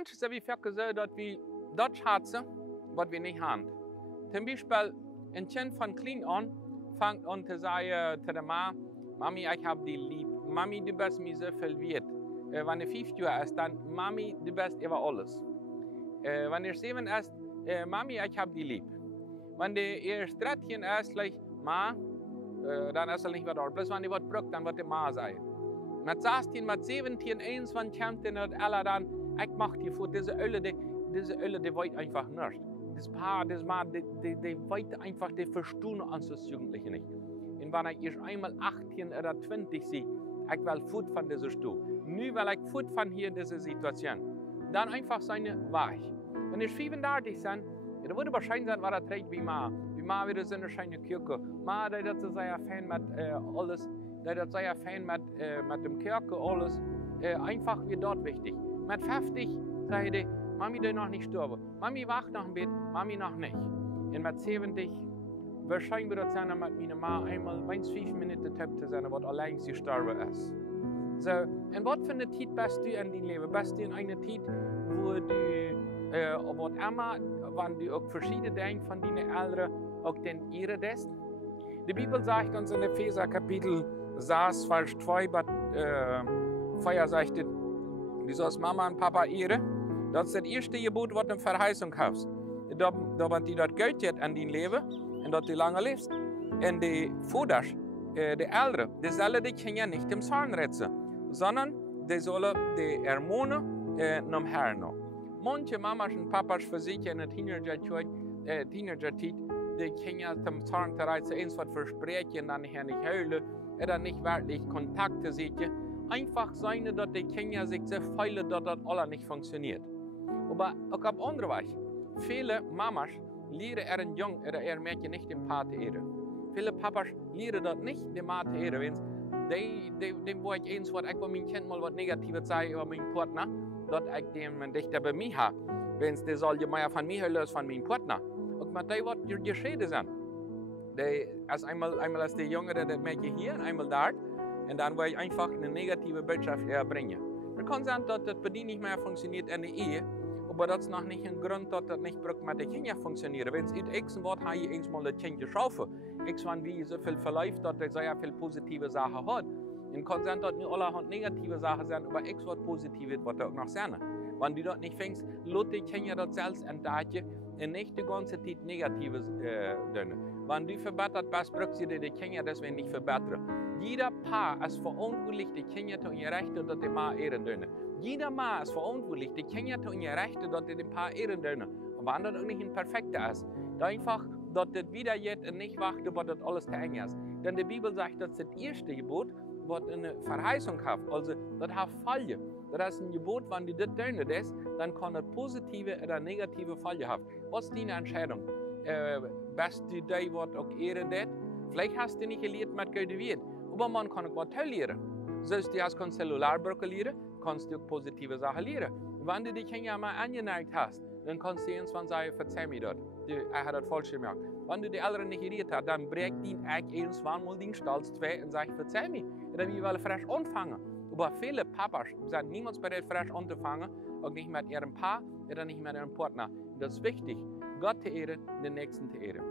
manches sind wir gesagt, dass wir das schätzen, was wir nicht haben. Zum Beispiel, ein Kind von klein an fängt an zu sagen zu der Mama, Mami, ich hab dich lieb. Mami, du bist mir so viel wert. Wenn er 5 Jahre ist, dann Mami, du bist über alles. Wenn er 7 ist, Mami, ich hab dich lieb. Wenn er 13 ist, gleich, Ma, dann ist er nicht mehr da. Bloß wenn er was braucht, dann wird er Ma sein. Mit 16, mit 17, 21 kommt er nicht alle dann, ich mach die vor, diese Öle, die weiß einfach nicht. Das Paar, das Mann, die weiß einfach, die verstehen uns als Jugendliche nicht. Und wenn ich erst einmal 18 oder 20 sehe, ich will fort von dieser Stuhl. Nu will ich fort von hier in dieser Situation. Dann einfach seine Weich. Wenn ich 35 bin, dann würde wahrscheinlich sein, was er trägt wie Ma. Wie Ma wieder so eine schöne Kirche. Ma, der ist sehr Fan mit alles. Der ist sehr Fan mit dem Kirche, alles. Einfach wie dort wichtig. Mit 50 sage ich, Mami, die noch nicht sterben. Mami wacht noch im Bett, Mami noch nicht. Und mit 70, wahrscheinlich wird es sein, mit meiner Ma einmal 5 Minuten Tipp zu sein, was allein sie sterben ist. So, und was für eine Zeit bist du in deinem Leben? Bist du in einer Zeit, wo du, was immer, wenn du auch verschiedene Dinge von deinen Eltern auch den ihre bist? Die Bibel sagt uns in Epheser Kapitel 6, Vers 2, Feier sagt, du sollst Mama und Papa ehren. Das ist das erste Gebot, was du eine Verheißung hast. Da die das Geld hat an dein Leben und dass du lange lebst. Und die Vaters, die Eltern, die sollen dich ja nicht im Zorn retzen, sondern die sollen die ermahnen nach Herrn. Manche Mamas und Papas für sich in der Teenager-Zeit, die Kinder zum Zorn zu reizen, eins was versprechen, dann nicht heulen, oder nicht wirklich Kontakte sehen. Einfach sein, dass die Kinder sich so fühlen, dass das alles nicht funktioniert. Aber auch auf andere Weise. Viele Mamas lehren ihren Jungen oder ihren Mädchen nicht den Paar zu ehren. Viele Papas lehren das nicht, den Mann zu ehren. Dem wo ich eins, was ich bei meinem Kind mal was Negatives sage über meinen Partner, dass ich dem dichter bei mir habe. Wenn es soll ja mehr von mir hören als von meinem Partner. Und mit dem, was die Geschäde sind. Als einmal als die Junge, das Mädchen hier und einmal da. Und dann will ich einfach eine negative Botschaft erbringen. Es kann sein, dass das bei dir nicht mehr funktioniert in der Ehe. Aber das ist noch nicht ein Grund, dass das nicht mit den Kindern funktioniert. Wenn es x Wort habe, ich mal das Kind geschaffen. X wann wie so viel verläuft, dass er sehr viel positive Sachen hat. Und kann sein, dass nicht alle negative Sachen sind, aber x Wort positiv wird, was er auch noch sein. Wenn du dort nicht fängst, lass die Kinder das selbst entdecken und nicht die ganze Zeit Negatives tun. Wenn du verbessert bist, brauchst du die Kinder deswegen nicht verbessern. Jeder Paar ist verantwortlich, die Kinder zu ihren Rechten, dass die Mann ehren dürfen. Jeder Mann ist verantwortlich, die Kinder zu ihren Rechten, dass die den Paar ehren dürfen. Und wenn das auch nicht ein Perfekter ist, dann einfach, dass das wieder jetzt und nicht warten, was das alles zu eng ist. Denn die Bibel sagt, dass das erste Gebot, was eine Verheißung hat, also das hat Falle. Das ist ein Gebot, wenn du das tust, dann kann das positive oder negative Falle haben. Was ist deine Entscheidung? Bist du der, was auch ehren das? Vielleicht hast du nicht gelernt mit Geld wird. Aber man kann auch was lernen. Selbst du hast kein Cellularbrücke lernen, kannst du auch positive Sachen lernen. Wenn du dich einmal angeneigt hast, dann kannst du irgendwann sagen, verzeih mir das. Er hat das falsch gemacht. Wenn du die anderen nicht gelernt hast, dann bricht dein Eck irgendwann mal den Stolz zwei und sagt, verzeih mir. Oder wir wollen frisch anfangen. Aber viele Papas sind niemals bereit, frisch anzufangen, auch nicht mit ihrem Paar oder nicht mit ihrem Partner. Das ist wichtig, Gott zu ehren, den Nächsten zu ehren.